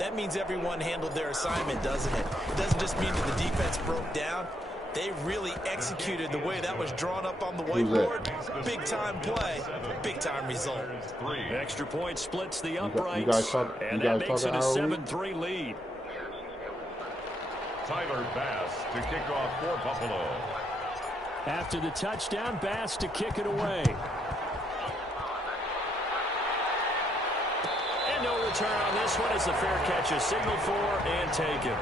that means everyone handled their assignment, doesn't it? It doesn't just mean that the defense broke down. They really executed the way that was drawn up on the whiteboard. Big-time play, big-time result. Extra point splits the uprights, and that makes it a 7-3 lead. Tyler Bass to kick off for Buffalo. After the touchdown, Bass to kick it away. And no return on this one as the fair catch is signaled for and taken.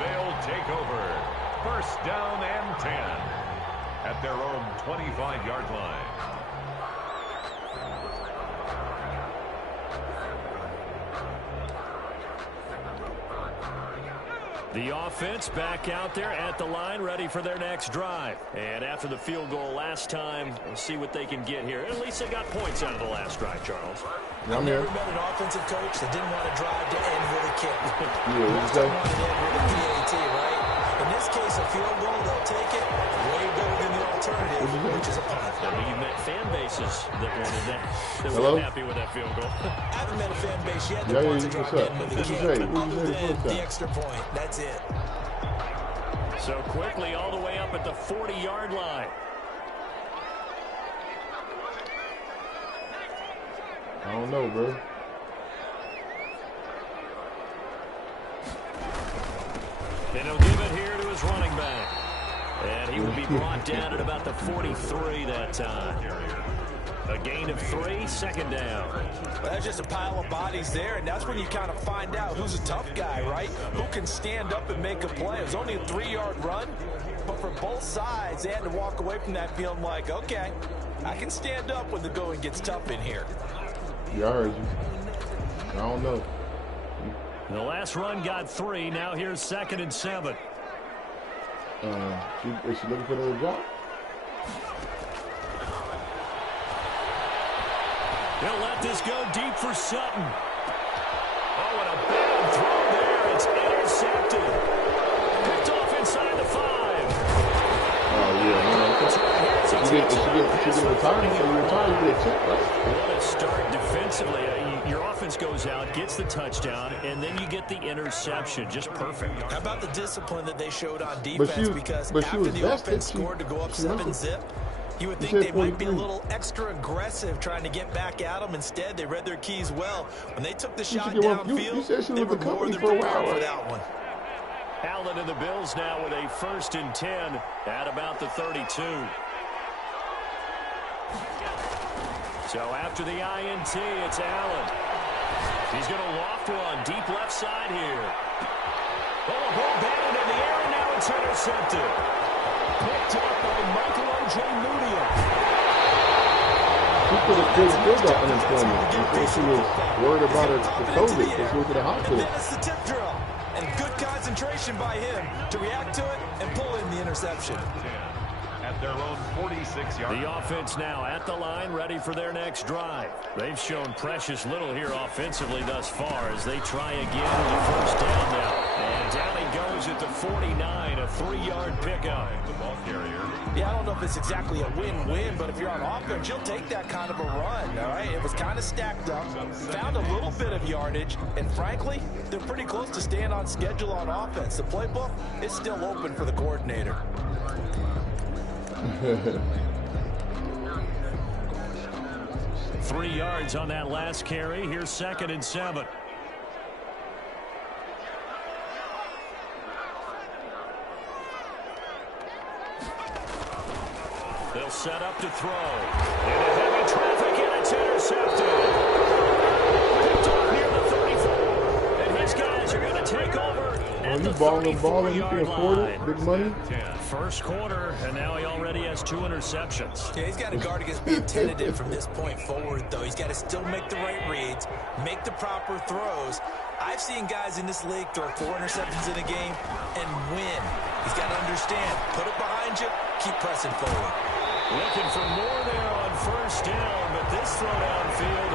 They'll take over. First down and 10 at their own 25-yard line. The offense back out there at the line, ready for their next drive. And after the field goal last time, we'll see what they can get here. At least they got points out of the last drive, Charles. I've never met an offensive coach that didn't want to drive to end with a kick. Yeah, Most of them wanted to end with a PAT, right? In this case, a field goal, they'll take it. Way better than the alternative, which is a punt. I mean, you've met fan bases that wanted that weren't happy with that field goal. I haven't met a fan base yet that wants to drop in with a kick. Other than the extra point. That's it. So quickly all the way up at the 40-yard line. I don't know, bro. And he'll give it here to his running back. And he will be brought down at about the 43 that time. A gain of 3, second down. Well, that's just a pile of bodies there, and that's when you kind of find out who's a tough guy, right? Who can stand up and make a play. It was only a 3-yard run, but for both sides, they had to walk away from that feeling like, okay, I can stand up when the going gets tough in here. Yeah, I heard you. I don't know. The last run got 3. Now here's 2nd and 7. Is she looking for another drop? He'll let this go deep for Sutton. Oh, and a bad throw there. It's intercepted. Picked off inside the 5. Oh, yeah. She get retired, so you retire, you get a check, right? What a start defensively. Your offense goes out, gets the touchdown, and then you get the interception. Just perfect. How about the discipline that they showed on defense? Because after the offense scored to go up 7-zip, you would think they might be a little extra aggressive trying to get back at them. Instead, they read their keys well. When they took the shot downfield, they were more than prepared for that one. Allen and the Bills now with a 1st and 10 at about the 32. So after the INT, it's Allen. He's going to loft one deep left side here. Oh, ball batted in the air, and now it's intercepted. Picked up by Michael Ojemudia. She could have still got unemployment before she was worried about the COVID. She went to the hospital. That's the tip drill. And good concentration by him to react to it and pull in the interception. At their own 46-yard. The offense now at the line, ready for their next drive. They've shown precious little here offensively thus far as they try again with a 1st down now. And down he goes at the 49, a 3-yard pickup. The ball carrier. Yeah, I don't know if it's exactly a win-win, but if you're on offense, you'll take that kind of a run, all right? It was kind of stacked up, found a little bit of yardage, and frankly, they're pretty close to staying on schedule on offense. The playbook is still open for the coordinator. 3 yards on that last carry. Here's 2nd and 7. They'll set up to throw. Into heavy traffic, and it's intercepted. Picked off near the 34. And his guys are going to take over at the 34-yard line. Big money. First quarter, and now he already has 2 interceptions. Yeah, he's got to guard against being tentative from this point forward, though. He's got to still make the right reads, make the proper throws. I've seen guys in this league throw 4 interceptions in a game and win. He's got to understand, put it behind you, keep pressing forward. Looking for more there on 1st down, but this throw downfield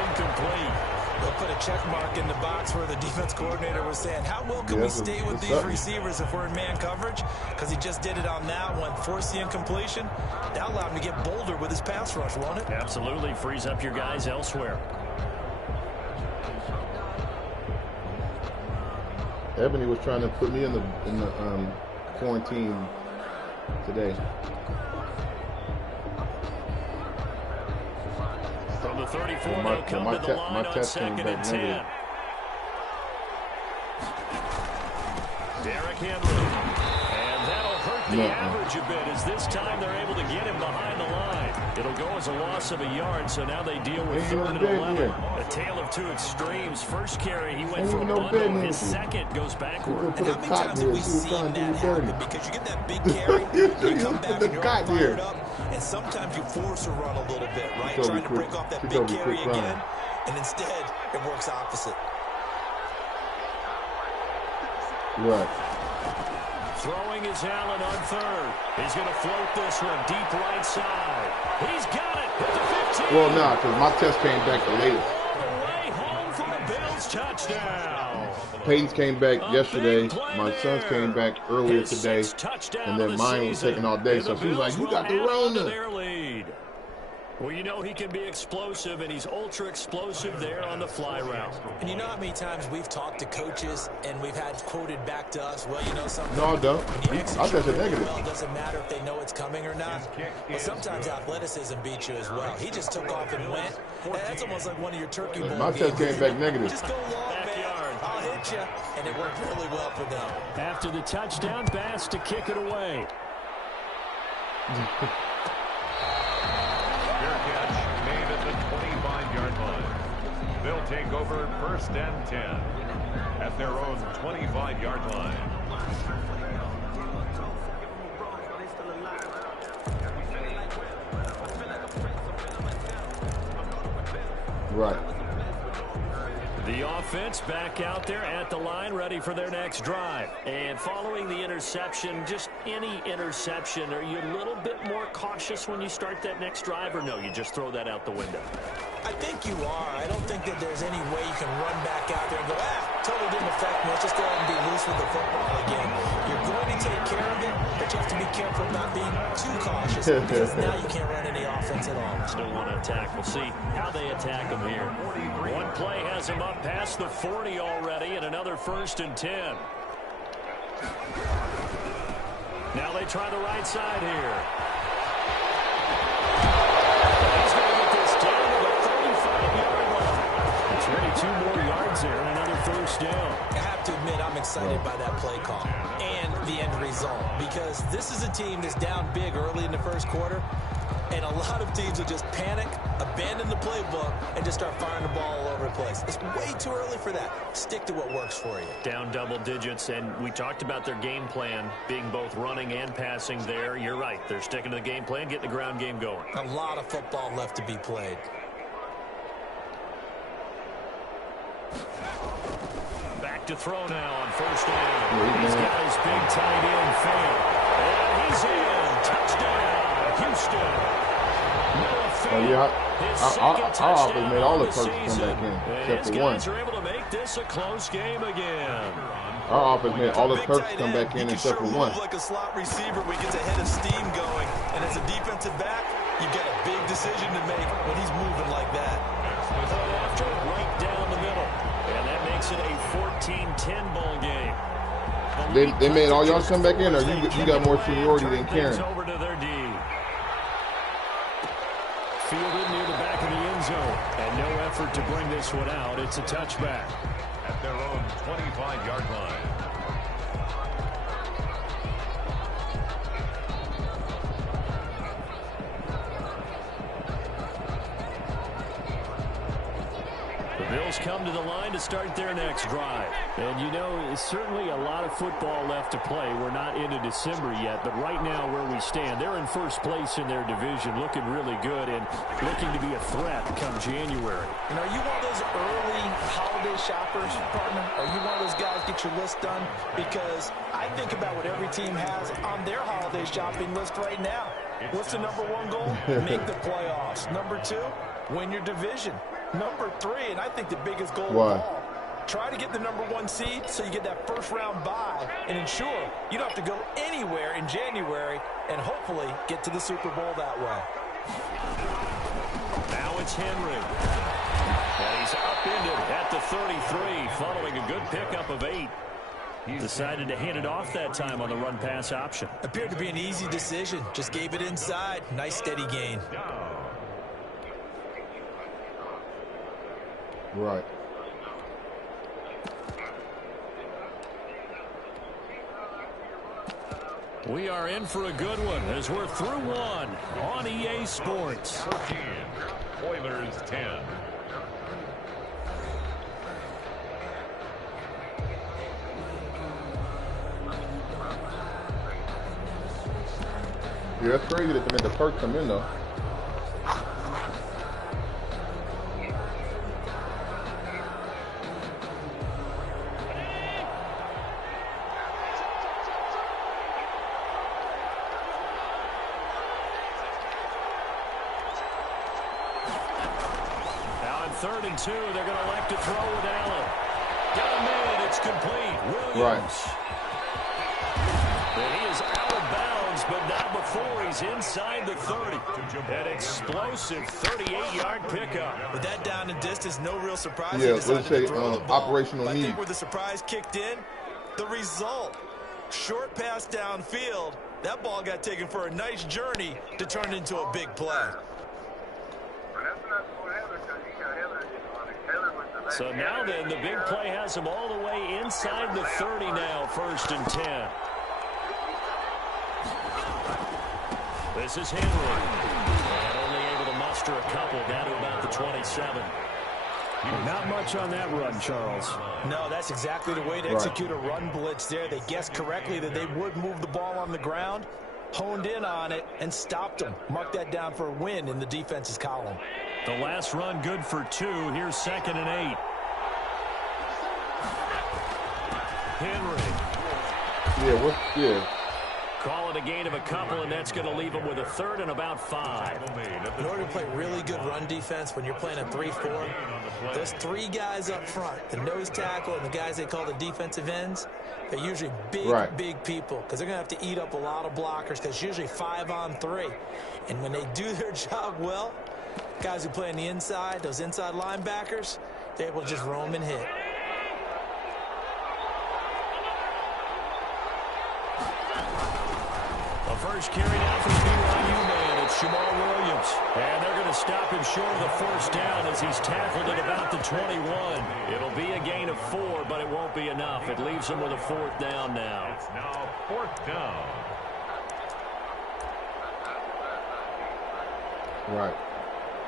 incomplete. They'll put a check mark in the box where the defense coordinator was saying, how well can we stay with these receivers if we're in man coverage? Because he just did it on that one. Force the incompletion. That allowed him to get bolder with his pass rush, won't it? Absolutely. Frees up your guys elsewhere. Ebony was trying to put me in the quarantine today. From the 34, they'll come to the line on 2nd and 10. Derrick Henry. And that'll hurt the average a bit, as this time they're able to get him behind the line. It'll go as a loss of a yard, so now they deal with 3rd and 11. A tale of two extremes. First carry, he went for a bundle. His second goes backward. And how many times have we seen that happen? Because you get that big carry, you come back and you're all fired up, and sometimes you force a run a little bit, right? Trying to break off that big carry again, and instead it works opposite. Right. Throwing is Allen on 3rd. He's going to float this one deep right side. He's got it at the 15. Well, nah, because my test came back the latest. All the way home for a Bills touchdown. Peyton's came back yesterday. My son's came back earlier today. And then mine was taking all day. So she was like, you got the Rona. Well, you know he can be explosive, and he's ultra explosive there on the fly route. And you know how many times we've talked to coaches and we've had quoted back to us, well, you know something? No, I don't. I said it's negative. Well, it doesn't matter if they know it's coming or not. But sometimes athleticism beats you as well. He just took off and went. And that's almost like one of your turkey bowl My test came back negative. Just go long, man. I'll hit you. And it worked really well for them. After the touchdown, Bass to kick it away. They'll take over 1st and 10 at their own 25-yard line. Right. The offense back out there at the line, ready for their next drive. And following the interception, just any interception, are you a little bit more cautious when you start that next drive, or no, you just throw that out the window? I think you are. I don't think that there's any way you can run back out there and go, totally didn't affect me. Let's just go ahead and be loose with the football again. You're going to take care of it, but you have to be careful about being too cautious, because now you can't run any offense at all. Still want to attack. We'll see how they attack them here. One play has them up past the 40 already, and another 1st and 10. Now they try the right side here. He's going to get this down to the 35-yard line. 22 more yards there and another 1st down. I have to admit, I'm excited by that play call and the end result, because this is a team that's down big early in the 1st quarter, and a lot of teams will just panic, abandon the playbook, and just start firing the ball all over the place. It's way too early for that. Stick to what works for you. Down double digits, and we talked about their game plan being both running and passing there. You're right. They're sticking to the game plan, getting the ground game going. A lot of football left to be played. Back to throw now on 1st down. He's got his big tight end fan. And he's in. Touchdown, Houston. Our offense made all the Turks come back in, except for one. Are able to make this a close game again. Our offense made all the Turks come back in except for one. Like a slot receiver when he gets a head of steam going, and as a defensive back, you've got a big decision to make when he's moving like that. After right down the middle, and that makes it a 14-10 ball game. They made all y'all come back in, or you got more seniority than Karen? Over to their D. Fielded near the back of the end zone, and no effort to bring this one out. It's a touchback. At their own 25-yard line. Bills come to the line to start their next drive. And you know, it's certainly a lot of football left to play. We're not into December yet, but right now where we stand, they're in 1st place in their division, looking really good and looking to be a threat come January. And are you one of those early holiday shoppers, partner? Are you one of those guys get your list done? Because I think about what every team has on their holiday shopping list right now. What's the #1 goal? Make the playoffs. #2, win your division. #3, and I think the biggest goal of all, try to get the #1 seed so you get that 1st-round bye and ensure you don't have to go anywhere in January and hopefully get to the Super Bowl that way. Now it's Henry. And he's upended at the 33 following a good pickup of 8. Decided to hand it off that time on the run-pass option. Appeared to be an easy decision. Just gave it inside. Nice steady gain. Right. We are in for a good one as we're through one on EA Sports. 14, Oilers 10. Yeah, that's crazy that they made the Perks come in, though. Now on 3rd and 2, they're going to elect to throw with Allen. Got him in. It's complete. Williams. Right. And he is out of bounds, but not before he's inside the 30. An explosive 38-yard pickup. With that down and distance, no real surprise. Yeah, let's say operational I need. think where the surprise kicked in, the result. Short pass downfield. That ball got taken for a nice journey to turn into a big play. So now then, the big play has him all the way inside the 30 now, 1st and 10. This is Henry. And only able to muster a couple down to about the 27. Not much on that run, Charles. No, that's exactly the way to execute a run blitz there. They guessed correctly that they would move the ball on the ground, honed in on it, and stopped them. Mark that down for a win in the defense's column. The last run good for 2. Here's 2nd and 8. Henry. Yeah. Call it a gain of a couple, and that's going to leave him with a 3rd and about 5. In order to play really good run defense when you're playing a 3-4, those 3 guys up front, the nose tackle and the guys they call the defensive ends, they're usually big people because they're going to have to eat up a lot of blockers because it's usually 5-on-3. And when they do their job well, guys who play on the inside, those inside linebackers, they're able to just roam and hit. First carry down for the BYU man. It's Jamal Williams. And they're going to stop him short of the 1st down as he's tackled at about the 21. It'll be a gain of 4, but it won't be enough. It leaves him with a 4th down now. It's now 4th down. Right.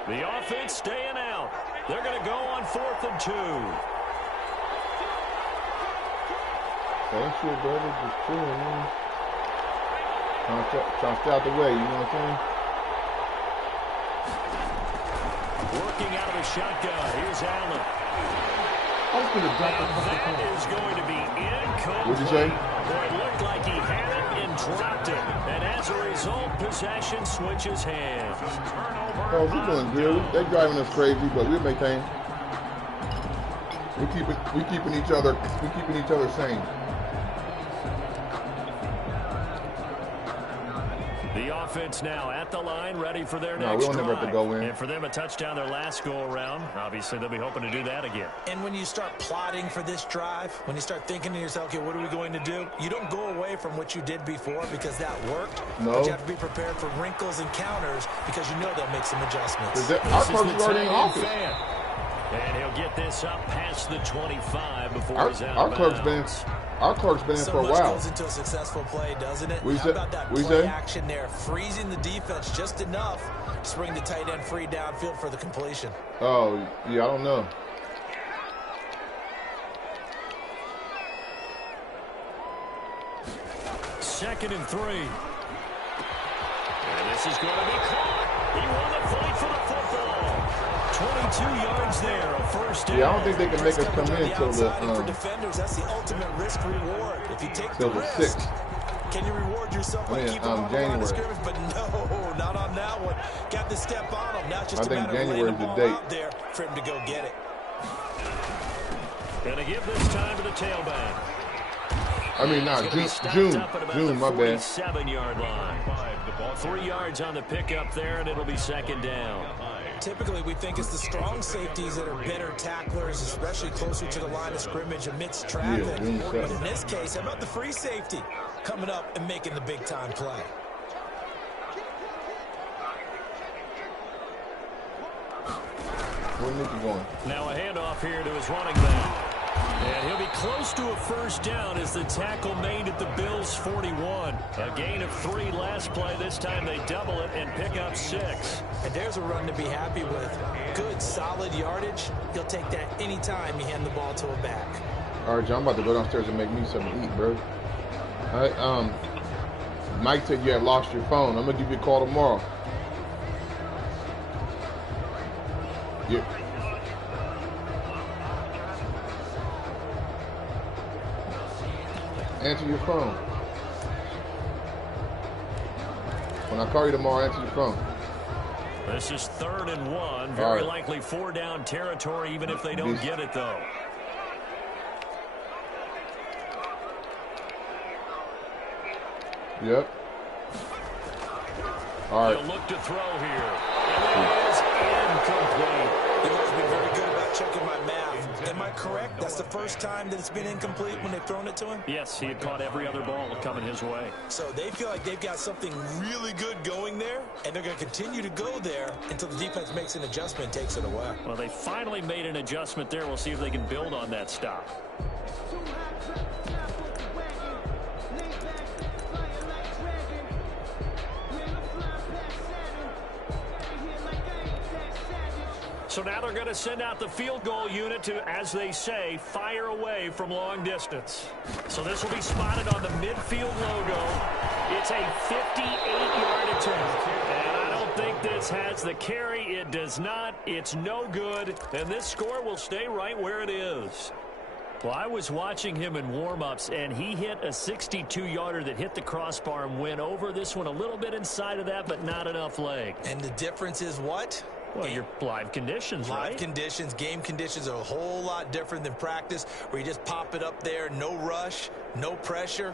The offense staying out. They're going to go on 4th and 2. That shit, brother, just chilling, man. Trying to stay out the way, you know what I'm saying? Working out of a shotgun. Here's Allen. That is going to be incomplete. What'd you say? Well, it looked like he had it and dropped it. And as a result, possession switches hands. Oh, we're doing good. They're driving us crazy, but we'll maintain. We keeping each other sane. The offense now at the line, ready for their next we don't never have to go in. And for them, a touchdown their last go-around. Obviously, they'll be hoping to do that again. And when you start plotting for this drive, when you start thinking to yourself, okay, what are we going to do? You don't go away from what you did before because that worked. No. But you have to be prepared for wrinkles and counters because you know they'll make some adjustments. Our Clerk's already in the office. And he'll get this up past the 25 before he's out of bounds. Our Clerk's been in so for a while. So much goes into a successful play, doesn't it? How about that play action there? Freezing the defense just enough to bring the tight end free downfield for the completion. Oh, yeah, I don't know. Second and 3. And this is going to be caught. He won the fight for the football. 22 yards there, a 1st down. Yeah, I don't think they can make us come in until the for defenders, that's the ultimate risk reward. If you take the risk, 6th. can you reward yourself by keeping on the line of scrimmage? But no, not on that one. Got to step on him. Now it's just a matter of laying the ball out there for him to go get it. Going to give this time to the tailback. I mean, June, my bad. 7-yard line. 3 yards on the pickup there, and it'll be 2nd down. Typically, we think it's the strong safeties that are better tacklers, especially closer to the line of scrimmage amidst traffic. But in this case, how about the free safety coming up and making the big-time play? Where Nicky going? Now a handoff here to his running back. And he'll be close to a first down as the tackle made at the Bills' 41. A gain of 3 last play. This time they double it and pick up 6. And there's a run to be happy with. Good, solid yardage. He'll take that anytime you hand the ball to a back. All right, John, I'm about to go downstairs and make me something to eat, bro. All right, Mike said you had lost your phone. I'm going to give you a call tomorrow. Yeah. Answer your phone. When I call you tomorrow, answer your phone. This is 3rd and 1. Very likely 4-down territory, even if they don't get it, though. Yep. All right. He'll look to throw here. And it is incomplete. You've always been very good about checking my math. Am I correct? That's the first time that it's been incomplete when they've thrown it to him? Yes, he had caught every other ball coming his way. So they feel like they've got something really good going there, and they're going to continue to go there until the defense makes an adjustment and takes it away. Well, they finally made an adjustment there. We'll see if they can build on that stop. So now they're going to send out the field goal unit to, as they say, fire away from long distance. So this will be spotted on the midfield logo. It's a 58-yard attempt. And I don't think this has the carry. It does not. It's no good. And this score will stay right where it is. Well, I was watching him in warm-ups, and he hit a 62-yarder that hit the crossbar and went over. This one a little bit inside of that, but not enough leg. And the difference is what? Well, your live conditions, right? Live conditions, game conditions are a whole lot different than practice, where you just pop it up there, no rush, no pressure.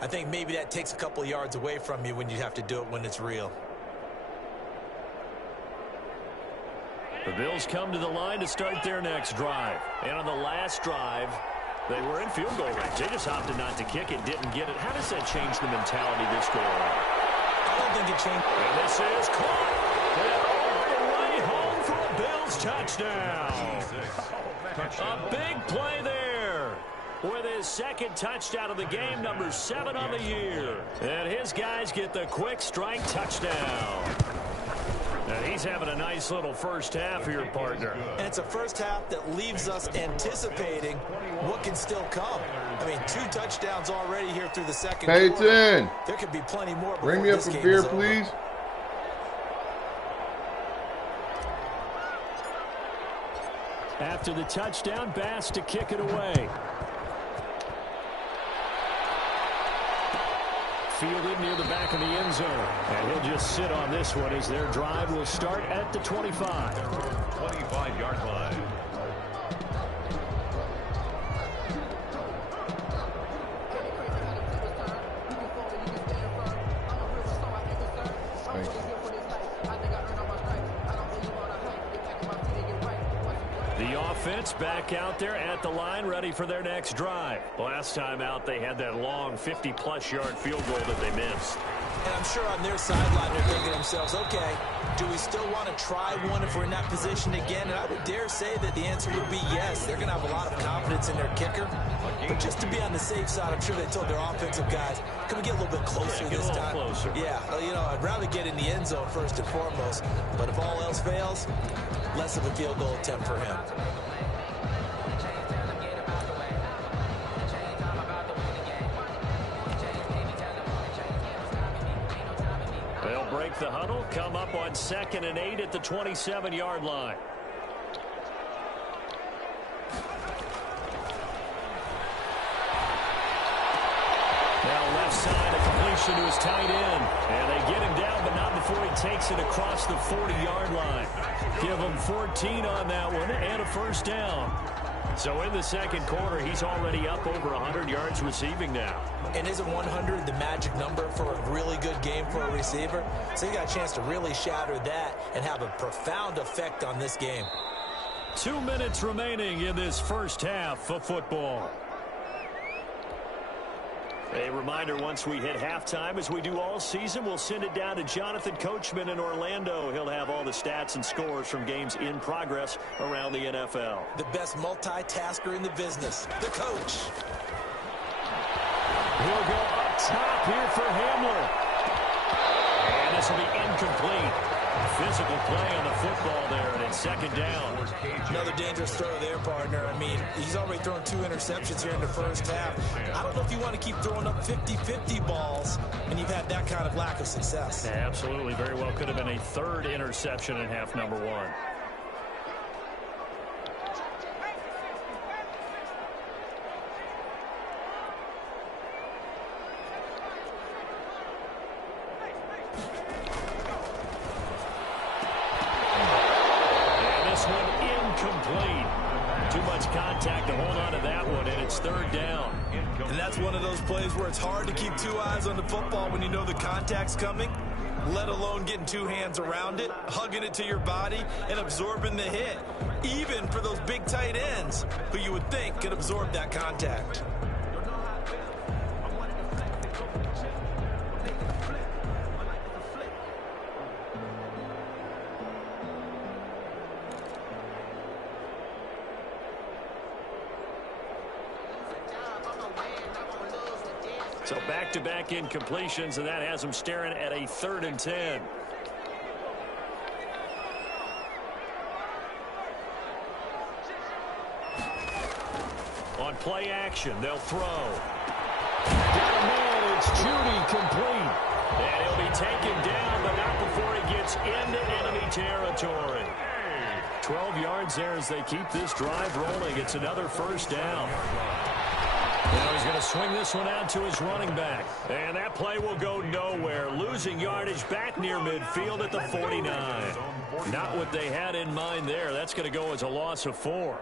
I think maybe that takes a couple of yards away from you when you have to do it when it's real. The Bills come to the line to start their next drive. And on the last drive, they were in field goal range. They just opted not to kick it, didn't get it. How does that change the mentality this go around? I don't think it changed. And this is caught. And all the way home for a Bills touchdown. A big play there. With his second touchdown of the game, number 7 on the year. And his guys get the quick strike touchdown. And he's having a nice little first half here, partner. And it's a first half that leaves us anticipating what can still come. I mean, 2 touchdowns already here through the second quarter. Peyton, there could be plenty more. Bring me up a beer, please. After the touchdown, Bass to kick it away. Fielded near the back of the end zone. And he'll just sit on this one as their drive will start at the 25. 25-yard line. Offense back out there at the line, ready for their next drive. Last time out, they had that long 50-plus yard field goal that they missed. And I'm sure on their sideline, they're thinking to themselves, okay, do we still want to try one if we're in that position again? And I would dare say that the answer would be yes. They're going to have a lot of confidence in their kicker. But just to be on the safe side, I'm sure they told their offensive guys, can we get a little bit closer this time? Closer. Yeah, well, you know, I'd rather get in the end zone first and foremost. But if all else fails, less of a field goal attempt for him. They'll break the huddle, come up on 2nd and 8 at the 27-yard line. Now left side, a completion to his tight end. And they get him down, but not before he takes it across the 40-yard line. Give him 14 on that one and a first down. So in the second quarter, he's already up over 100 yards receiving now. And isn't 100 the magic number for a really good game for a receiver? So you got a chance to really shatter that and have a profound effect on this game. 2 minutes remaining in this first half of football. A reminder, once we hit halftime, as we do all season, we'll send it down to Jonathan Coachman in Orlando. He'll have all the stats and scores from games in progress around the NFL. The best multitasker in the business, the coach. He'll go up top here for Hamler. And this will be incomplete. Physical play on the football there, and it's second down. Another dangerous throw there, partner. I mean, he's already thrown 2 interceptions here in the first half. I don't know if you want to keep throwing up 50-50 balls when you've had that kind of lack of success. Yeah, absolutely. Very well could have been a 3rd interception in half number 1. Contact to hold on to that one, and it's 3rd down. And that's one of those plays where it's hard to keep 2 eyes on the football when you know the contact's coming, let alone getting 2 hands around it, hugging it to your body, and absorbing the hit, even for those big tight ends who you would think could absorb that contact. So back-to-back incompletions, and that has them staring at a 3rd and 10. On play action, they'll throw. Got a man, it's Judy, complete. And he'll be taken down, but not before he gets into enemy territory. 12 yards there as they keep this drive rolling. It's another first down. Now he's going to swing this one out to his running back. And that play will go nowhere. Losing yardage back near midfield at the 49. Not what they had in mind there. That's going to go as a loss of 4.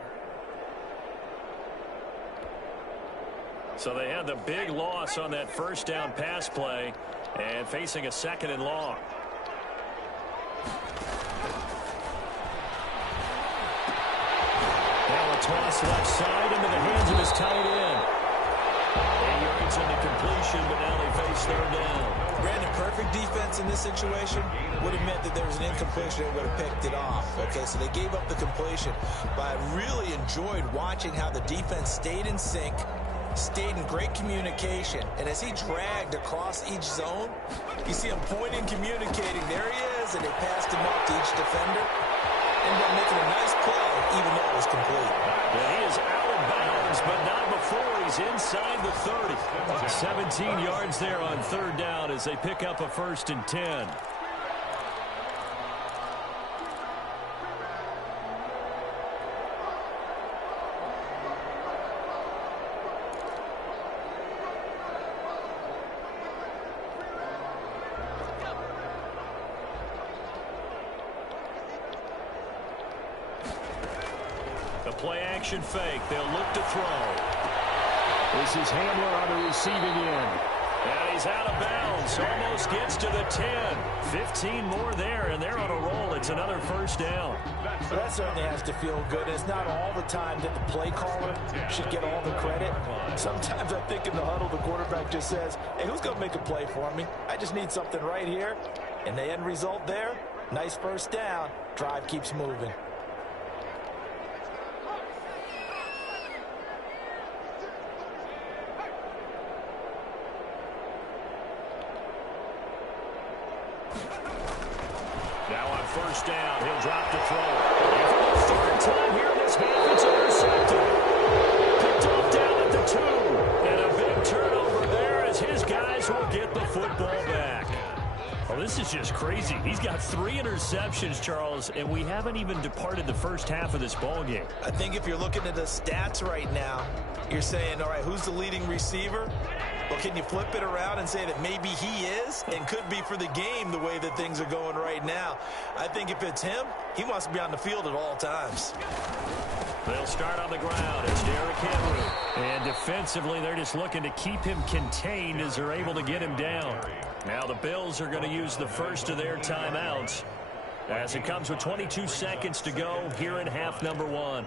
So they had the big loss on that first down pass play and facing a 2nd and long. Now a toss left side into the hands of his tight end. 8 yards in the completion, but now they face 3rd down. Brandon, perfect defense in this situation would have meant that there was an incompletion that would have picked it off. Okay, so they gave up the completion, but I really enjoyed watching how the defense stayed in sync, stayed in great communication, and as he dragged across each zone, you see him pointing, communicating. There he is, and they passed him off to each defender. Ended up making a nice play, even though it was complete. Yeah, he is out of bounds, but not before he's inside the 30. 17 yards there on 3rd down as they pick up a 1st and 10. Play-action fake. They'll look to throw. This is Hamler on the receiving end. And he's out of bounds. Almost gets to the 10. 15 more there, and they're on a roll. It's another 1st down. Well, that certainly has to feel good. It's not all the time that the play caller should get all the credit. Sometimes I think in the huddle, the quarterback just says, hey, who's going to make a play for me? I just need something right here. And the end result there, nice 1st down. Drive keeps moving. Now on 1st down, he'll drop to throw. And for the 3rd time here in this half, it's intercepted. Picked off down at the 2. And a big turnover there as his guys will get the football back. Oh, this is just crazy. He's got 3 interceptions, Charles, and we haven't even departed the first half of this ball game. I think if you're looking at the stats right now, you're saying, all right, who's the leading receiver? Well, can you flip it around and say that maybe he is and could be for the game the way that things are going right now? I think if it's him, he wants to be on the field at all times. They'll start on the ground. It's Derrick Henry. And defensively, they're just looking to keep him contained as they're able to get him down. Now the Bills are going to use the first of their timeouts as it comes with 22 seconds to go here in half number 1.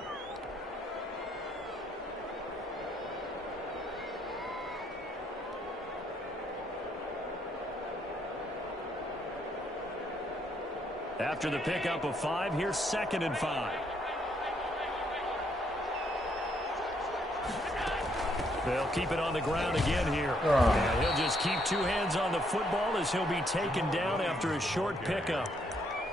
After the pickup of 5, here's 2nd and 5. They'll keep it on the ground again here. And he'll just keep 2 hands on the football as he'll be taken down after a short pickup.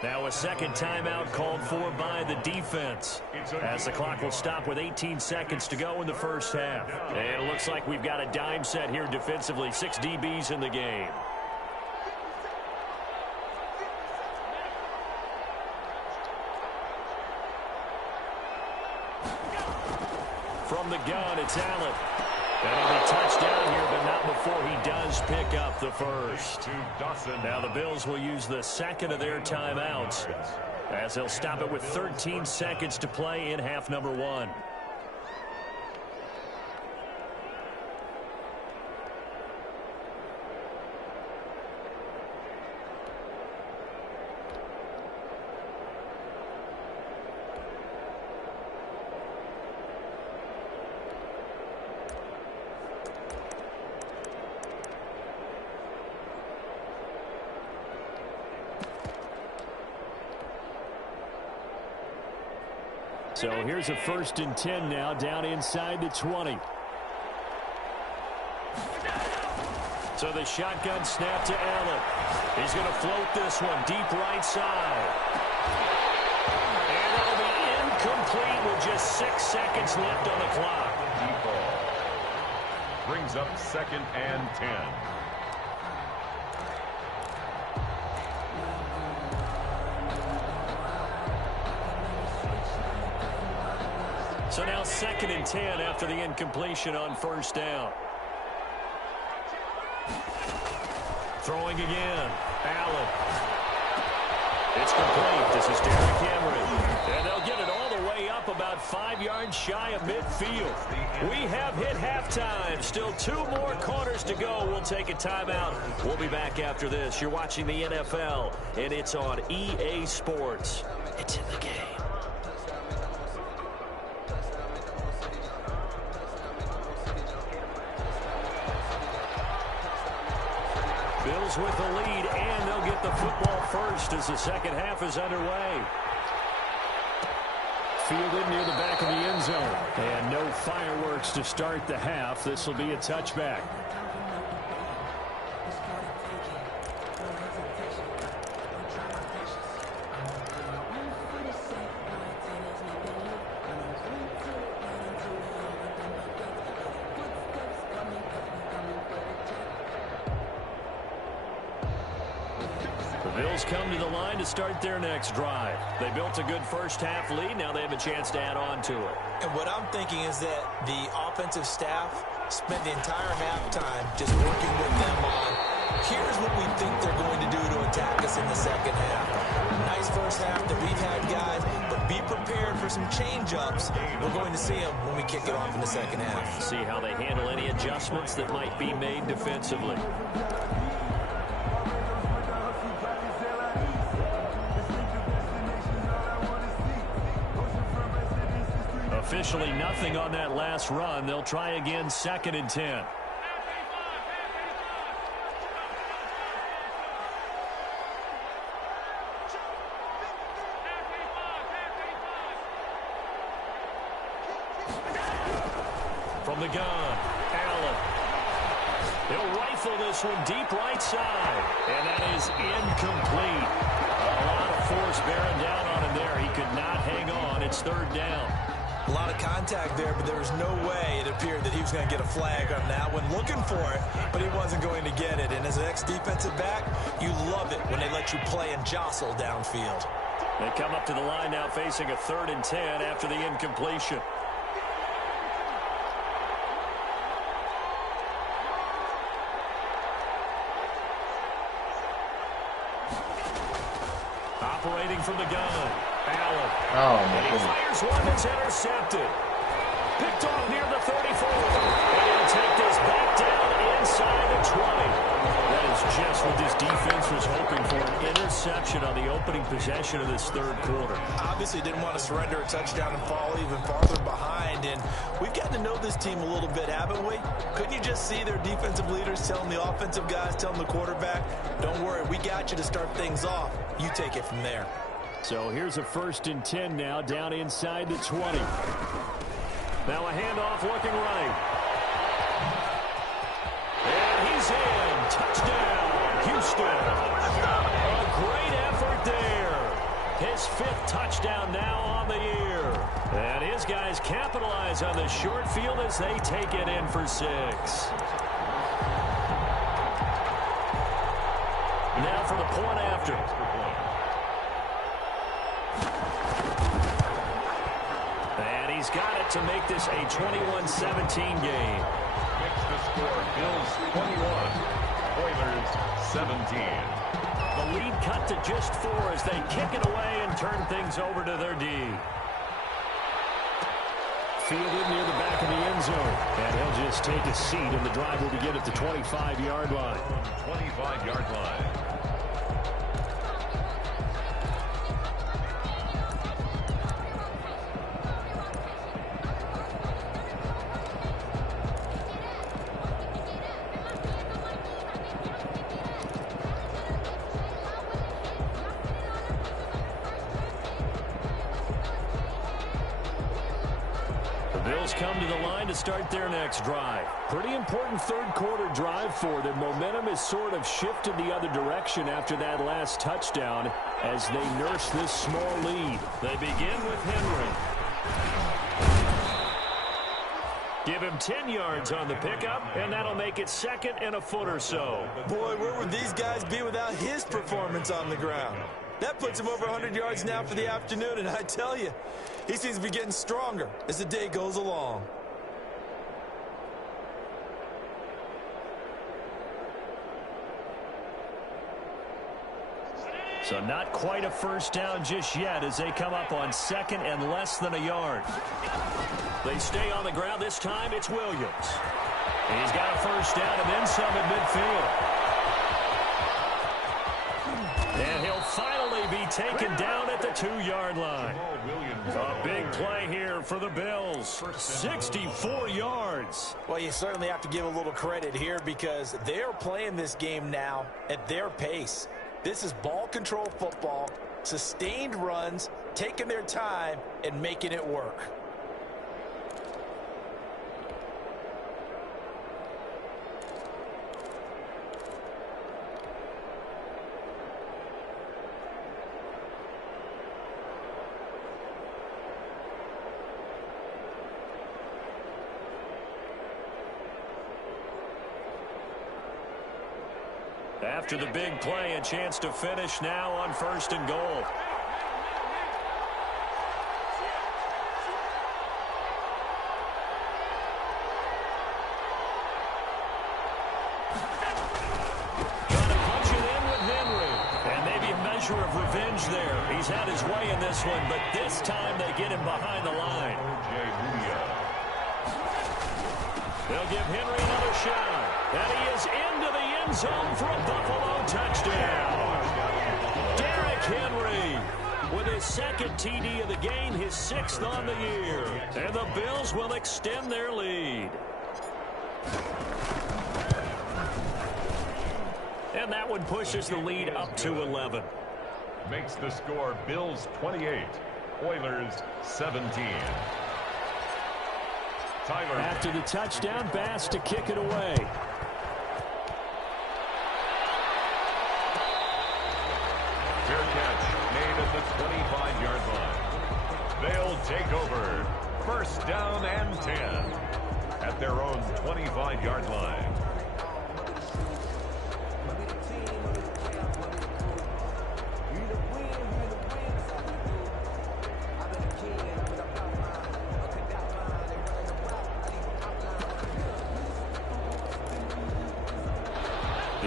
Now a second timeout called for by the defense as the clock will stop with 18 seconds to go in the first half. And it looks like we've got a dime set here defensively. 6 DBs in the game. From the gun, it's Allen. And he'll be touchdown here, but not before he does pick up the first. Now the Bills will use the second of their timeouts as they'll stop it with 13 seconds to play in half number 1. So here's a 1st and 10 now down inside the 20. So the shotgun snap to Allen. He's going to float this one deep right side. And it'll be incomplete with just 6 seconds left on the clock. Deep ball. Brings up 2nd and 10. So now 2nd and 10 after the incompletion on 1st down. Throwing again. Allen. It's complete. This is Derrick Henry. And they'll get it all the way up about 5 yards shy of midfield. We have hit halftime. Still 2 more quarters to go. We'll take a timeout. We'll be back after this. You're watching the NFL, and it's on EA Sports. It's in the game. Bills with the lead, and they'll get the football first as the second half is underway. Fielded near the back of the end zone. And no fireworks to start the half. This will be a touchback. Bills come to the line to start their next drive. They built a good first half lead. Now they have a chance to add on to it. And what I'm thinking is that the offensive staff spent the entire halftime just working with them on, here's what we think they're going to do to attack us in the second half. Nice first half that we've had, guys, but be prepared for some change-ups. We're going to see them when we kick it off in the second half. See how they handle any adjustments that might be made defensively. Officially nothing on that last run. They'll try again 2nd and 10. From the gun, Allen. He'll rifle this one deep right side. And that is incomplete. A lot of force bearing down on him there. He could not hang on. It's 3rd down. A lot of contact there, but there was no way it appeared that he was going to get a flag on that one. Looking for it, but he wasn't going to get it. And as an ex-defensive back, you love it when they let you play and jostle downfield. They come up to the line now facing a 3rd and 10 after the incompletion. operating from the gun. Allen. Oh, and he fires one that's intercepted. Picked off near the 34. And he'll take this back down inside the 20. That is just what this defense was hoping for, an interception on the opening possession of this third quarter. Obviously didn't want to surrender a touchdown and fall even farther behind, and we've gotten to know this team a little bit, haven't we? Couldn't you just see their defensive leaders telling the offensive guys, telling the quarterback, don't worry, we got you to start things off. You take it from there. So here's a 1st and 10 now, down inside the 20. Now a handoff looking right. And he's in. Touchdown, Houston. A great effort there. His 5th touchdown now on the year. And his guys capitalize on the short field as they take it in for 6. Now for the point after. And he's got it to make this a 21-17 game. Makes the score Bills 21, Oilers 17. The lead cut to just 4 as they kick it away and turn things over to their D. Fielded near the back of the end zone. And he'll just take a seat, and the drive will begin at the 25-yard line. 25-yard line. Come to the line to start their next drive. Pretty important third quarter drive for them. Momentum has sort of shifted the other direction after that last touchdown as they nurse this small lead. They begin with Henry. Give him 10 yards on the pickup, and that'll make it 2nd and a foot or so. Boy, where would these guys be without his performance on the ground? That puts him over 100 yards now for the afternoon, and I tell you, he seems to be getting stronger as the day goes along. So not quite a first down just yet as they come up on 2nd and less than a yard. They stay on the ground. This time it's Williams. He's got a first down and then some at midfield. And he'll finally be taken down at the 2-yard line. A big play here for the Bills. 64 yards. Well, you certainly have to give a little credit here because they're playing this game now at their pace. This is ball control football, sustained runs, taking their time and making it work. After the big play, a chance to finish now on 1st and goal. Trying to punch it in with Henry. And maybe a measure of revenge there. He's had his way in this one, but this time they get him behind the line. They'll give Henry another shot. And he is into the end zone for a Buffalo touchdown. Derrick Henry with his 2nd TD of the game, his 6th on the year. And the Bills will extend their lead. And that one pushes the lead up to 11. Makes the score Bills 28, Oilers 17. Tyler. After the touchdown, Bass to kick it away. Fair catch made at the 25-yard line. They'll take over 1st down and 10 at their own 25-yard line.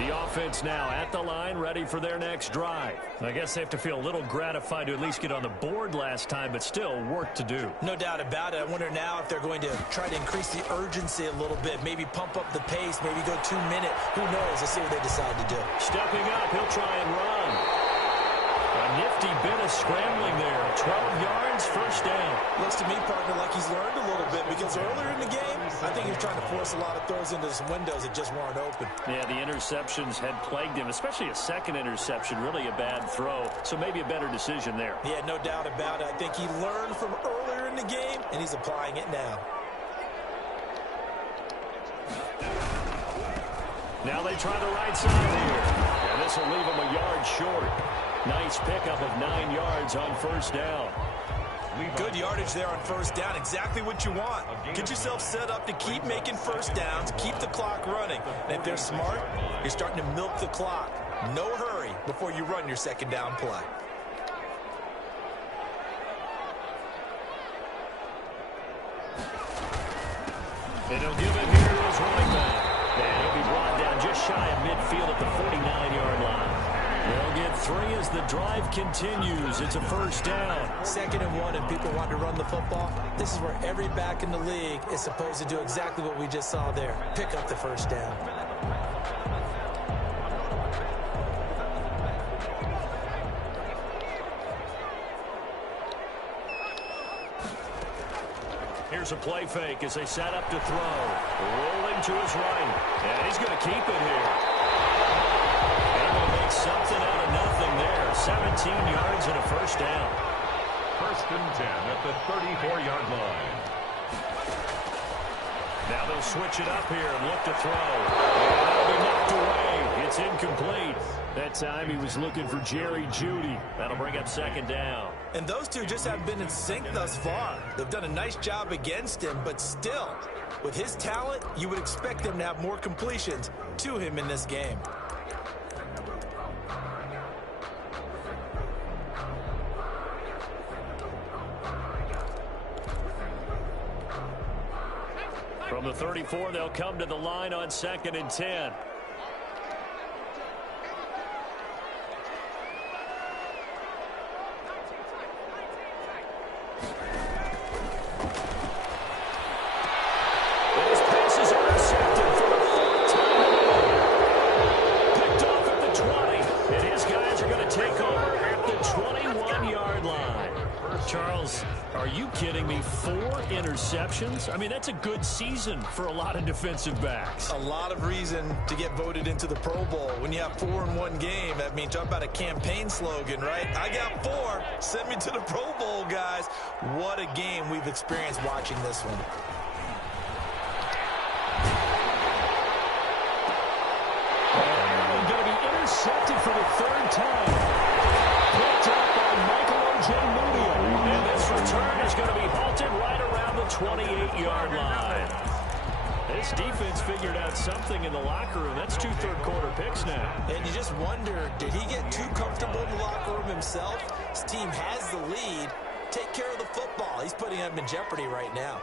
The offense now at the line, ready for their next drive. I guess they have to feel a little gratified to at least get on the board last time, but still work to do. No doubt about it. I wonder now if they're going to try to increase the urgency a little bit, maybe pump up the pace, maybe go 2 minute. Who knows? Let's see what they decide to do. Stepping up, he'll try and run. A nifty bit of scrambling there. 12 yards, first down. Looks to me, partner, like he's learned a little bit because earlier in the game, I think he was trying to force a lot of throws into some windows that just weren't open. Yeah, the interceptions had plagued him, especially a second interception, really a bad throw. So maybe a better decision there. Yeah, no doubt about it. I think he learned from earlier in the game, and he's applying it now. Now they try the right side here. And this will leave him a yard short. Nice pickup of 9 yards on first down. Good yardage there on first down. Exactly what you want. Get yourself set up to keep making first downs, keep the clock running. And if they're smart, you're starting to milk the clock. No hurry before you run your second down play. And he'll give it here to his running back. And he'll be brought down just shy of midfield at the 49-yard line. They'll get 3 as the drive continues. It's a first down. 2nd and 1, and people want to run the football. This is where every back in the league is supposed to do exactly what we just saw there. Pick up the first down. Here's a play fake as they set up to throw. Rolling to his right. And he's going to keep it here. Something out of nothing there. 17 yards and a first down. 1st and 10 at the 34-yard line. Now they'll switch it up here and look to throw. And that'll be knocked away. It's incomplete. That time he was looking for Jerry Jeudy. That'll bring up 2nd down. And those two just haven't been in sync thus far. They've done a nice job against him, but still, with his talent, you would expect them to have more completions to him in this game. From the 34, they'll come to the line on 2nd and 10. His pass is intercepted for a touchdown. Picked off at the 20. And his guys are going to take over at the 21-yard line. Charles, are you kidding me? 4 interceptions? I mean, that's a good season for a lot of defensive backs. A lot of reason to get voted into the Pro Bowl. When you have 4 in one game, I mean, talk about a campaign slogan, right? I got 4. Send me to the Pro Bowl, guys. What a game we've experienced watching this one. And going to be intercepted for the 3rd time. Picked up by Michael Ojemudia. And this return is going to be halted right around the 28-yard line. This defense figured out something in the locker room. That's 2 third-quarter picks now. And you just wonder, did he get too comfortable in the locker room himself? His team has the lead. Take care of the football. He's putting them in jeopardy right now.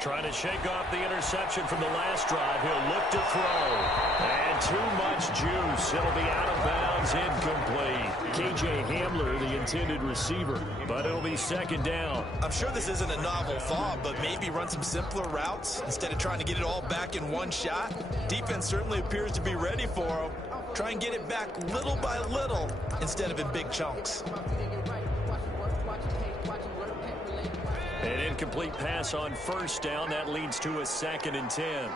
Trying to shake off the interception from the last drive. He'll look to throw. And too much juice. It'll be out of bounds, incomplete. K.J. Hamler, the intended receiver. But it'll be 2nd down. I'm sure this isn't a novel thought, but maybe run some simpler routes instead of trying to get it all back in one shot. Defense certainly appears to be ready for him. Try and get it back little by little instead of in big chunks. An incomplete pass on first down. That leads to a 2nd and 10.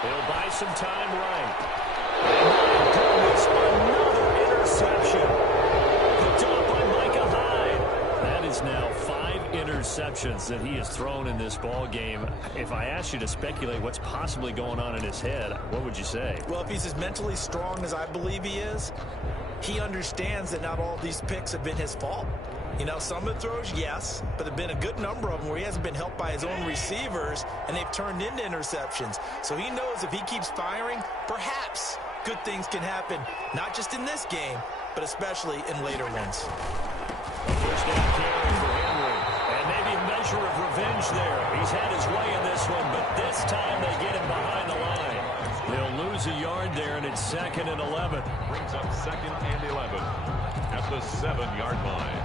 He'll buy some time right. And my goodness, another interception. Picked off by Micah Hyde. That is now 5 interceptions that he has thrown in this ball game. If I asked you to speculate what's possibly going on in his head, what would you say? Well, if he's as mentally strong as I believe he is, he understands that not all of these picks have been his fault. You know, some of the throws, yes, but there have been a good number of them where he hasn't been helped by his own receivers, and they've turned into interceptions. So he knows if he keeps firing, perhaps good things can happen, not just in this game, but especially in later ones. First down carry for Henry, and maybe a measure of revenge there. He's had his way in this one, but this time they get him behind the line. They'll lose a yard there, and it's 2nd and 11. Brings up 2nd and 11 at the 7-yard line.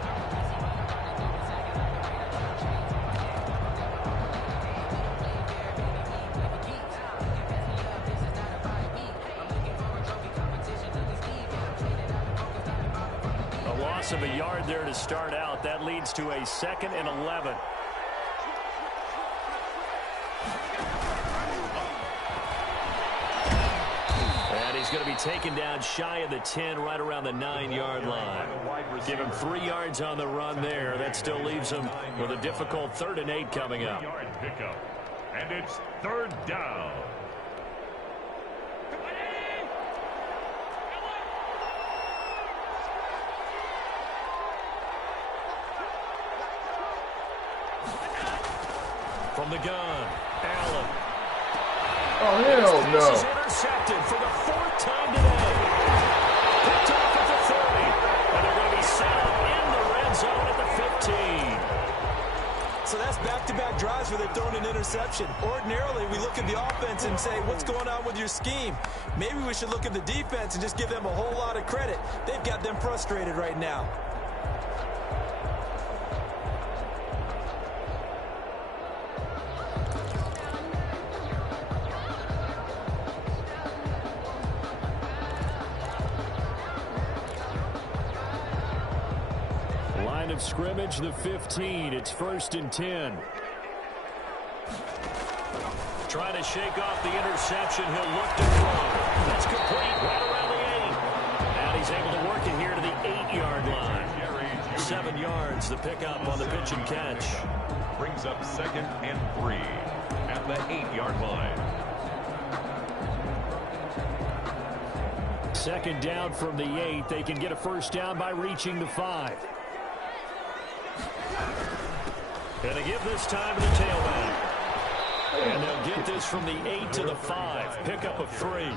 Of a yard there to start out. That leads to a 2nd and 11. And he's going to be taken down shy of the 10, right around the 9-yard line. Give him 3 yards on the run there. That still leaves him with a difficult 3rd and 8 coming up. And it's 3rd down. From the gun, Allen. Oh, hell no. This is intercepted for the 4th time today. Picked off at the 30. And they're going to be set up in the red zone at the 15. So that's back-to-back drives where they've thrown an interception. Ordinarily, we look at the offense and say, what's going on with your scheme? Maybe we should look at the defense and just give them a whole lot of credit. They've got them frustrated right now. Of scrimmage, the 15. It's 1st and 10. Trying to shake off the interception. He'll look to throw. That's complete right around the 8. And he's able to work it here to the 8-yard line. 7 yards, the pickup on the pitch and catch. Brings up 2nd and 3 at the 8-yard line. 2nd down from the 8. They can get a first down by reaching the 5. And they give this time to the tailback. And they'll get this from the 8 to the 5. Pickup of 3.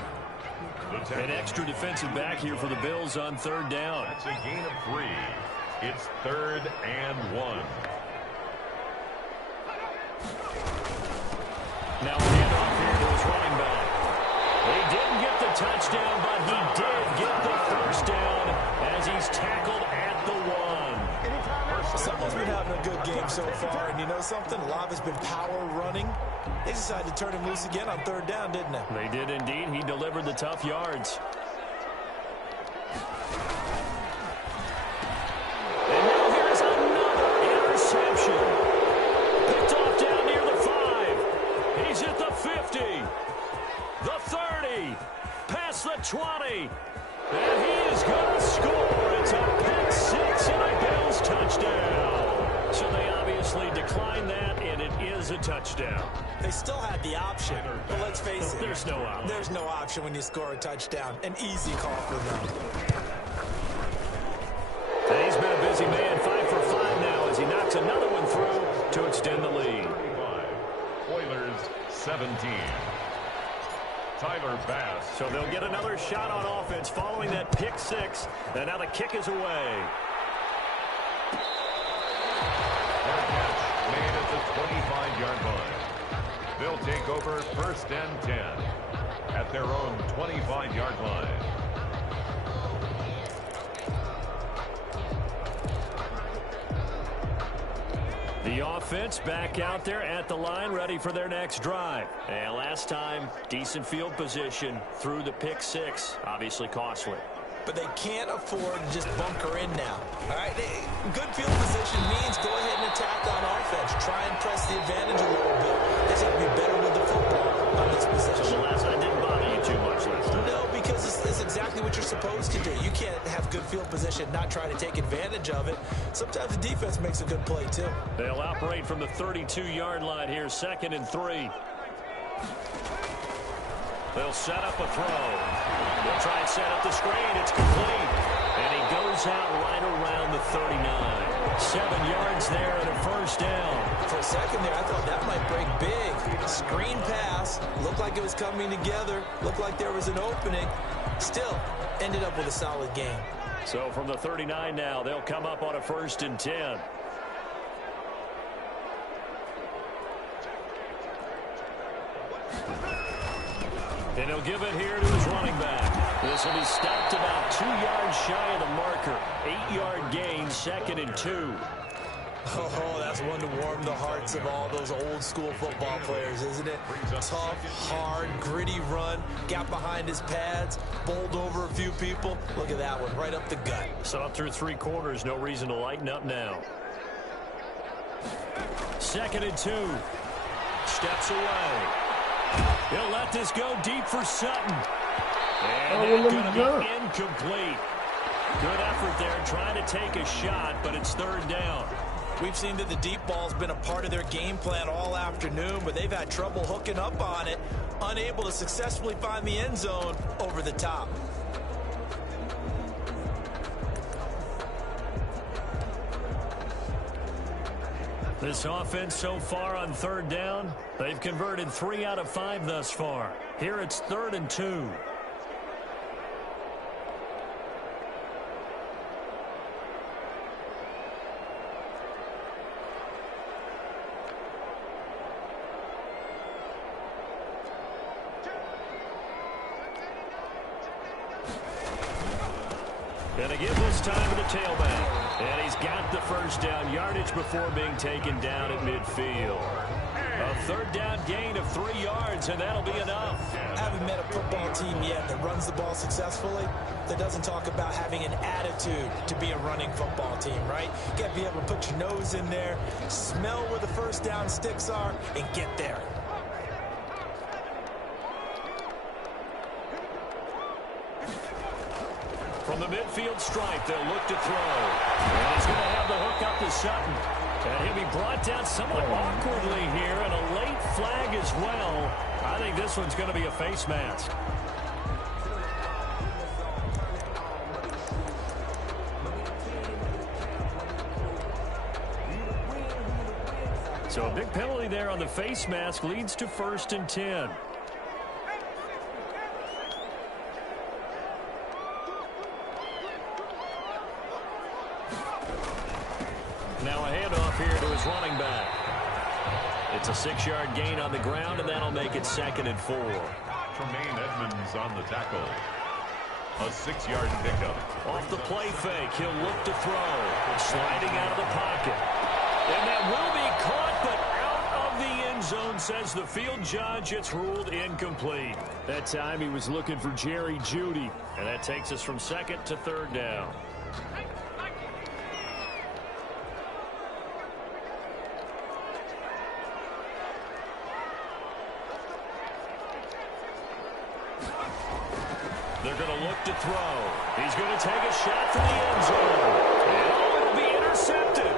An extra defensive back here for the Bills on 3rd down. That's a gain of 3. It's 3rd and 1. Now a handoff here to his running back. He didn't get the touchdown, but he did get the first down as he's tackled at the 1. Someone's been having a good game so far, and you know something? A lot has been power running. They decided to turn him loose again on 3rd down, didn't they? They did indeed. He delivered the tough yards. And now here's another interception. Picked off down near the 5. He's at the 50. The 30. Past the 20. And he is going to score. It's a pick 6 and a Bills touchdown. So they obviously declined that, and it is a touchdown. They still had the option, but let's face it. There's no option. There's no option when you score a touchdown. An easy call for them. And he's been a busy man, 5 for 5 now as he knocks another one through to extend the lead. Oilers 17. Tyler Bass. So they'll get another shot on offense following that pick 6. And now the kick is away. Their catch made at the 25-yard line. They'll take over 1st and 10 at their own 25-yard line. The offense back out there at the line, ready for their next drive. And last time, decent field position through the pick 6, obviously costly. But they can't afford to just bunker in now. All right, good field position means go ahead and attack on offense. Try and press the advantage a little bit. They just have to be better with the football on this possession. So the last night didn't bother you too much last time? No, because it's exactly what you're supposed to do. You can't have good field position, not try to take advantage of it. Sometimes the defense makes a good play, too. They'll operate from the 32-yard line here, 2nd and 3. They'll set up a throw. They'll try and set up the screen. It's complete. And he goes out right around the 39. 7 yards there and a first down. For a second there, I thought that might break big. Screen pass. Looked like it was coming together. Looked like there was an opening. Still, ended up with a solid game. So from the 39 now, they'll come up on a 1st and 10. And he'll give it here to his running back. This will be stopped about 2 yards shy of the marker. 8-yard gain, 2nd and 2. Oh, that's one to warm the hearts of all those old school football players, isn't it? Tough, hard, gritty run. Got behind his pads, bowled over a few people. Look at that one, right up the gut. Saw through 3 quarters, no reason to lighten up now. 2nd and 2. Steps away. He'll let this go deep for Sutton. And it's going to be incomplete. Good effort there trying to take a shot, but it's 3rd down. We've seen that the deep ball's been a part of their game plan all afternoon, but they've had trouble hooking up on it, unable to successfully find the end zone over the top. This offense so far on 3rd down, they've converted 3 out of 5 thus far. Here it's 3rd and 2. And again this time to the tailback. And he's got the 1st down yardage before being taken down at midfield. A 3rd down gain of 3 yards, and that'll be enough. I haven't met a football team yet that runs the ball successfully that doesn't talk about having an attitude to be a running football team, right? You got to be able to put your nose in there, smell where the 1st down sticks are, and get there. From the midfield stripe, they'll look to throw. And he's going to have the hook up to Sutton. And he'll be brought down somewhat awkwardly here, and a late flag as well. I think this one's going to be a face mask. So a big penalty there on the face mask leads to 1st and 10. Now a handoff here to his running back. It's a 6-yard gain on the ground, and that'll make it 2nd and 4. Tremaine Edmonds on the tackle. A 6-yard pickup. Off the play fake, he'll look to throw. Sliding out of the pocket. And that will be caught, but out of the end zone, says the field judge. It's ruled incomplete. That time he was looking for Jerry Jeudy. And that takes us from 2nd to 3rd down. They're going to look to throw. He's going to take a shot from the end zone. And it'll be intercepted.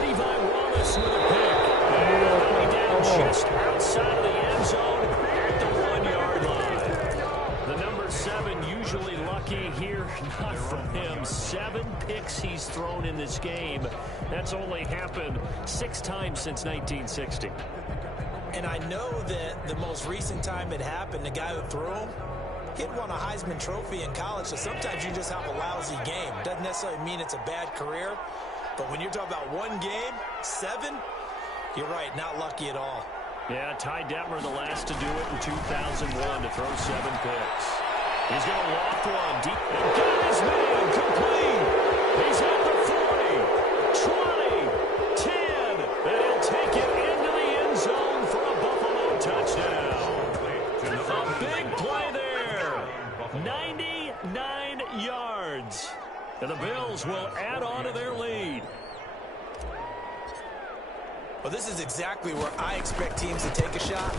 Levi Wallace with a pick. And he'll be down just outside of the end zone at the 1-yard line. The number 7 usually lucky here. Not from him. 7 picks he's thrown in this game. That's only happened 6 times since 1960. And I know that the most recent time it happened, the guy who threw him, he'd won a Heisman Trophy in college, so sometimes you just have a lousy game. Doesn't necessarily mean it's a bad career, but when you're talking about 1 game, 7, you're right, not lucky at all. Yeah, Ty Detmer the last to do it in 2001 to throw 7 picks. He's going to loft one deep. And got his man complete. He's at the 40, 20, 10, and he'll take it into the end zone for a Buffalo touchdown. A big play there. 99 yards. And the Bills will add on to their lead. Well, this is exactly where I expect teams to take a shot.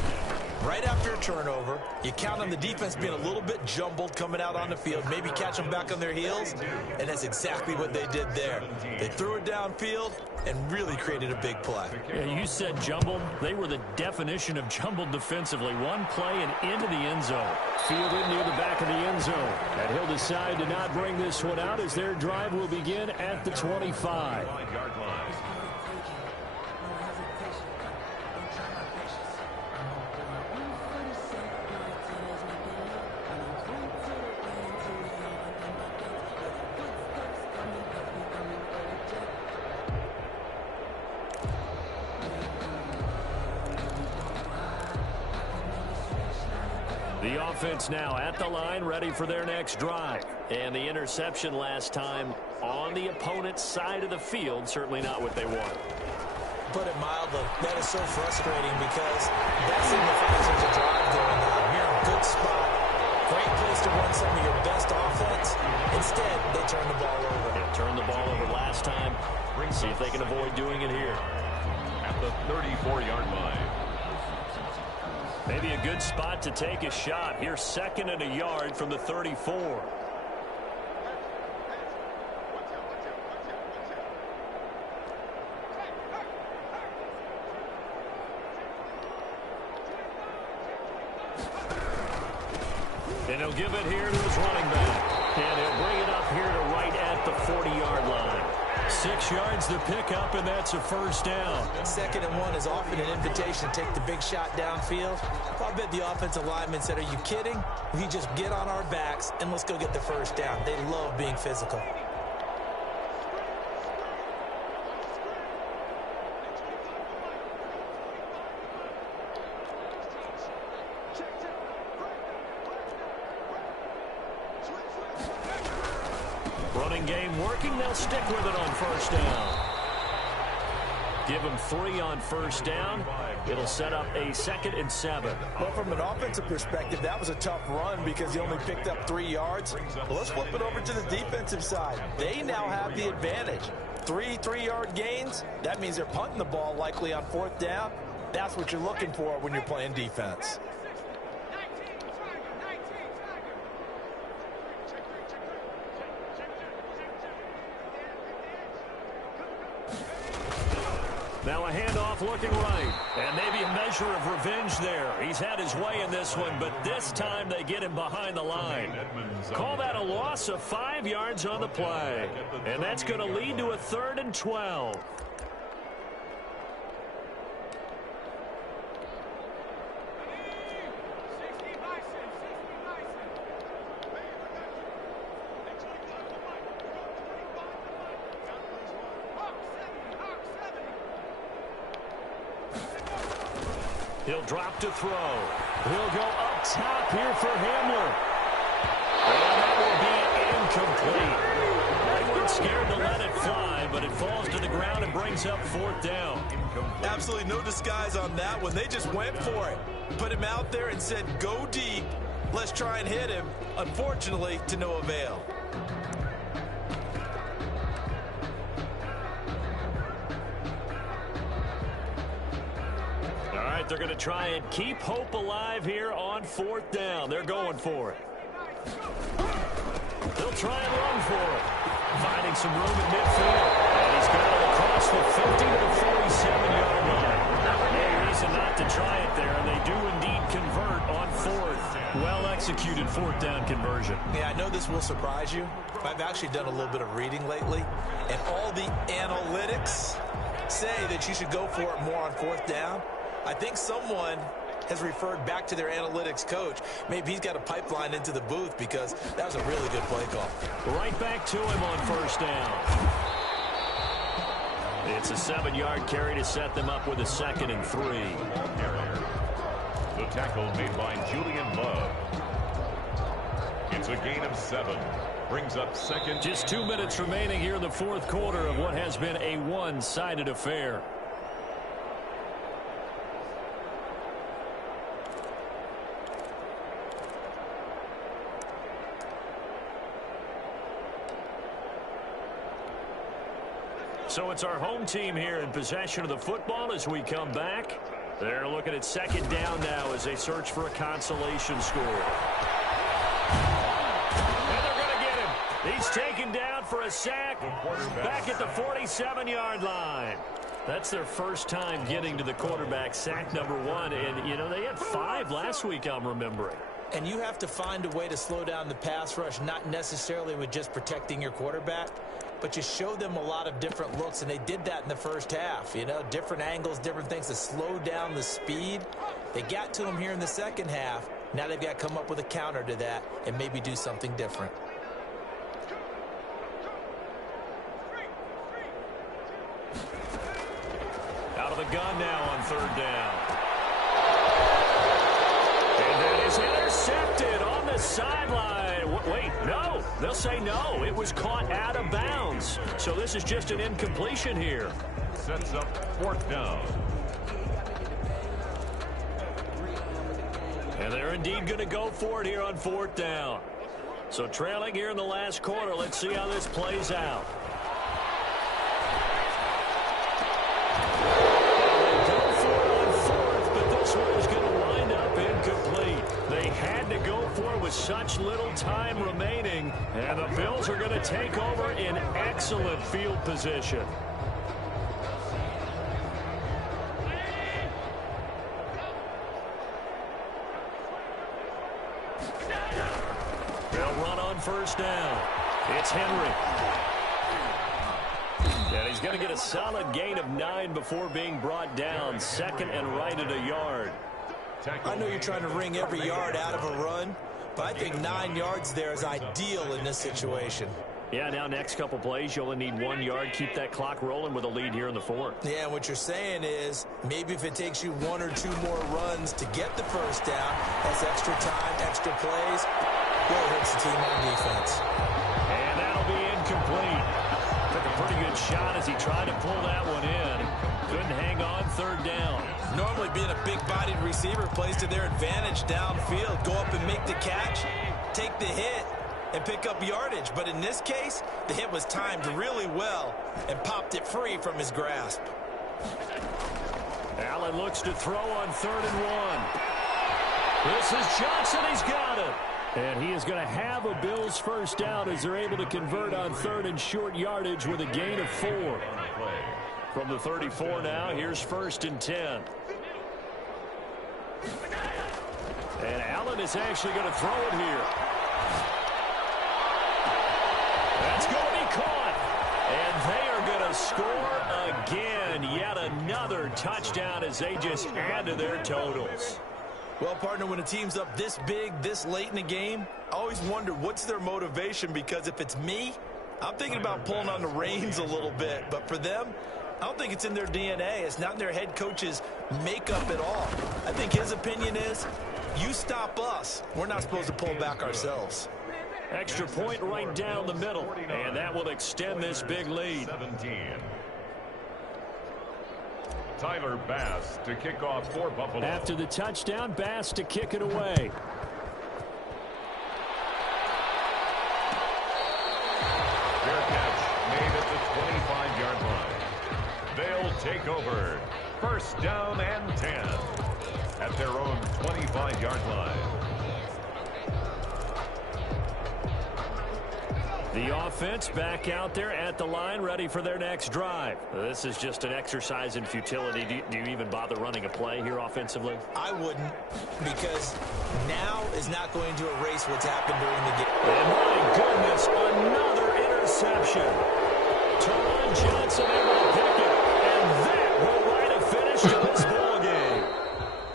Right after a turnover, you count on the defense being a little bit jumbled coming out on the field, maybe catch them back on their heels, and that's exactly what they did there. They threw it downfield and really created a big play. Yeah, you said jumbled. They were the definition of jumbled defensively. One play and into the end zone. Fielded near the back of the end zone. And he'll decide to not bring this one out as their drive will begin at the 25. The offense now at the line, ready for their next drive. And the interception last time on the opponent's side of the field, certainly not what they want. Put it mildly, that is so frustrating because that signifies there's a drive going on. You're in a good spot. Great place to run some of your best offense. Instead, they turn the ball over. Yeah, turned the ball over last time. See if they can avoid doing it here. At the 34-yard line. Maybe a good spot to take a shot. Here's 2nd and a yard from the 34. And he'll give it here to his running back. And he'll bring it up here to right at the 40-yard line. 6 yards to pick up, and that's a first down. 2nd and 1 is often an invitation to take the big shot downfield. I bet the offensive lineman said, are you kidding? We just get on our backs and let's go get the first down. They love being physical. Running game working. They'll stick with it on first down. Give them 3 on first down. It'll set up a 2nd and 7. Well, from an offensive perspective, that was a tough run because he only picked up 3 yards. Well, let's flip it over to the defensive side. They now have the advantage. 3 3-yard gains. That means they're punting the ball likely on 4th down. That's what you're looking for when you're playing defense. Now a handoff looking right. And maybe a measure of revenge there. He's had his way in this one, but this time they get him behind the line. Call that a loss of 5 yards on the play. And that's going to lead to a 3rd and 12. He'll drop to throw. He'll go up top here for Hamler. And that will be incomplete. They weren't scared to let it fly, but it falls to the ground and brings up 4th down. Absolutely no disguise on that one. They just went for it. Put him out there and said, go deep. Let's try and hit him. Unfortunately, to no avail. They're going to try and keep hope alive here on 4th down. They're going for it. They'll try and run for it. Finding some room in midfield. And he's got it across the 50 to the 47-yard line. No reason not to try it there, and they do indeed convert on 4th. Well-executed 4th down conversion. Yeah, I know this will surprise you. I've actually done a little bit of reading lately, and all the analytics say that you should go for it more on 4th down. I think someone has referred back to their analytics coach. Maybe he's got a pipeline into the booth because that was a really good play call. Right back to him on first down. It's a 7-yard carry to set them up with a 2nd and 3. The tackle made by Julian Love. It's a gain of 7. Brings up 2nd. Just 2 minutes remaining here in the 4th quarter of what has been a one-sided affair. So it's our home team here in possession of the football as we come back. They're looking at second down now as they search for a consolation score. And they're going to get him. He's taken down for a sack back at the 47-yard line. That's their first time getting to the quarterback, sack number 1. And, you know, they had 5 last week, I'm remembering. And you have to find a way to slow down the pass rush, not necessarily with just protecting your quarterback, but you show them a lot of different looks, and they did that in the first half. You know, different angles, different things to slow down the speed. They got to him here in the second half. Now they've got to come up with a counter to that and maybe do something different. Out of the gun now on third down. And that is intercepted on the sideline. Wait, no. They'll say no. It was caught out of bounds. So this is just an incompletion here. Sets up fourth down. And they're indeed going to go for it here on fourth down. So trailing here in the last quarter. Let's see how this plays out. With such little time remaining, and the Bills are going to take over in excellent field position. They'll run on first down. It's Henry. And he's going to get a solid gain of 9 before being brought down. Second and right at a yard. I know you're trying to wring every yard out of a run, but I think 9 yards there is ideal in this situation. Yeah, now next couple plays, you only need 1 yard. Keep that clock rolling with a lead here in the fourth. Yeah, and what you're saying is maybe if it takes you 1 or 2 more runs to get the first down, that's extra time, extra plays, really hurts the team on defense. And that'll be incomplete. Took a pretty good shot as he tried to pull that one in. Couldn't hang on third down. Normally being a big-bodied receiver plays to their advantage downfield. Go up and make the catch, take the hit, and pick up yardage. But in this case, the hit was timed really well and popped it free from his grasp. Allen looks to throw on 3rd and 1. This is Johnson. He's got it. And he is going to have a Bills first down as they're able to convert on 3rd and short yardage with a gain of 4. From the 34 now, here's 1st and 10. And Allen is actually going to throw it here. That's going to be caught. And they are going to score again. Yet another touchdown as they just add to their totals. Well, partner, when a team's up this big, this late in the game, I always wonder what's their motivation, because if it's me, I'm thinking about pulling on the reins a little bit. But for them, I don't think it's in their DNA. It's not in their head coach's makeup at all. I think his opinion is, you stop us, we're not supposed to pull back ourselves. Extra point right down the middle, and that will extend this big lead. 17. Tyler Bass to kick off for Buffalo. After the touchdown, Bass to kick it away. Fair catch made at the 25-yard line. They'll take over. First down and 10 at their own 25-yard line. The offense back out there at the line, ready for their next drive. This is just an exercise in futility. Do you even bother running a play here offensively? I wouldn't, because now is not going to erase what's happened during the game. And my goodness, another interception. Taron Johnson able to pick it, and that will write a finish to this ball game.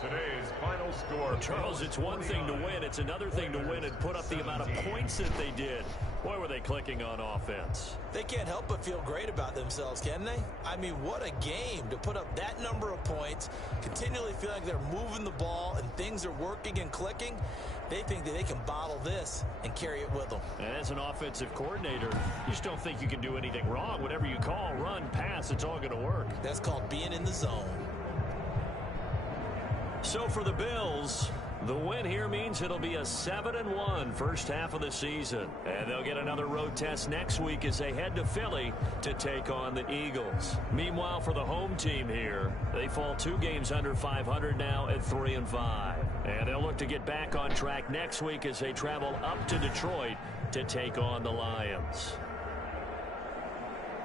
Today's final score. Charles, it's one thing to win. It's another thing to win and put up the amount of points that they did. Boy, were they clicking on offense. They can't help but feel great about themselves, can they? I mean, what a game to put up that number of points, continually feel like they're moving the ball and things are working and clicking. They think that they can bottle this and carry it with them. And as an offensive coordinator, you just don't think you can do anything wrong. Whatever you call, run, pass, it's all going to work. That's called being in the zone. So for the Bills, The win here means it'll be a 7-1 first half of the season. And they'll get another road test next week as they head to Philly to take on the Eagles. Meanwhile, for the home team here, they fall 2 games under 500 now at 3-5. And they'll look to get back on track next week as they travel up to Detroit to take on the Lions.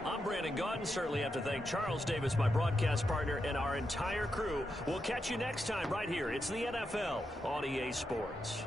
I'm Brandon Gaudin. Certainly have to thank Charles Davis, my broadcast partner, and our entire crew. We'll catch you next time right here. It's the NFL on EA Sports.